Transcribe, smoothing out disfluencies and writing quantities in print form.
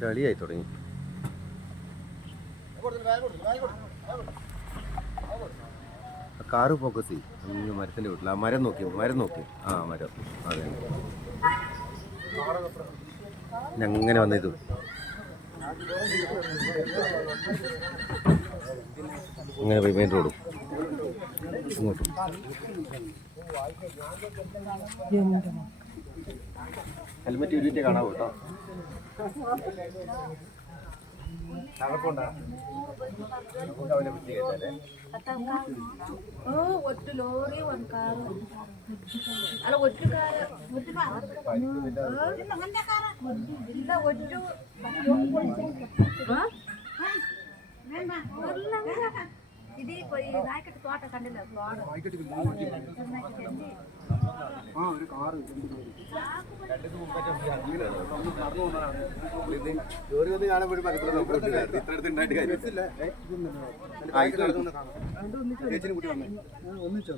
ചളിയായി തുടങ്ങി. Car focus ചെയ്യും മരത്തിൻ്റെ വീട്ടിൽ. ആ മരം നോക്കി ആ മരം അതെ. അങ്ങനെ വന്നിത് ഇങ്ങനെ പോയി മെയിൻ റോഡ് ഇങ്ങോട്ടും. ഹെൽമെറ്റ് യൂണിറ്റ് കാണാവൂ കേട്ടോ. ഒറ്റ ലോറി ಒಂದು ಕಾರು ಅಲ್ಲ ಒಟ್ಟು ಕಾರು ಇಲ್ಲ ಒಟ್ಟು ఇది రాయకట్టు తోట కండిല്ല ഒരു കാറ് ജോലി വന്ന് കാണുമ്പോഴും പക്കത്തിൽ ഇത്ര ചേച്ചിനെ കൂട്ടി വന്നേ ഒന്നിച്ചു